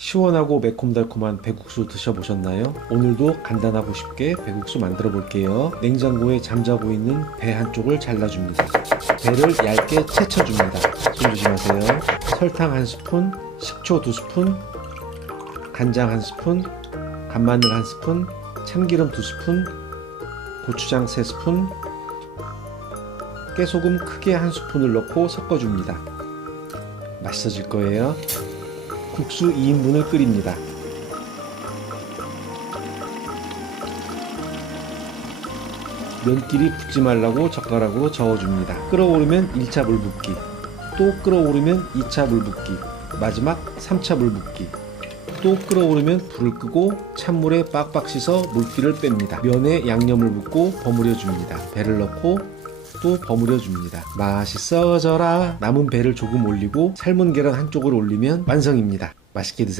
시원하고 매콤달콤한 배국수 드셔보셨나요? 오늘도 간단하고 쉽게 배국수 만들어 볼게요. 냉장고에 잠자고 있는 배 한쪽을 잘라줍니다. 배를 얇게 채쳐줍니다. 손 조심하세요. 설탕 한 스푼, 식초 두 스푼, 간장 한 스푼, 간마늘 한 스푼, 참기름 두 스푼, 고추장 세 스푼, 깨소금 크게 한 스푼을 넣고 섞어줍니다. 맛있어질 거예요. 국수 2인분을 끓입니다. 면끼리 붙지 말라고 젓가락으로 저어줍니다. 끓어오르면 1차 물 붓기, 또 끓어오르면 2차 물 붓기, 마지막 3차 물 붓기. 또 끓어오르면 불을 끄고 찬물에 빡빡 씻어 물기를 뺍니다. 면에 양념을 붓고 버무려 줍니다. 배를 넣고 또 버무려 줍니다. 맛있어져라. 남은 배를 조금 올리고 삶은 계란 한쪽을 올리면 완성입니다. 맛있게 드세요.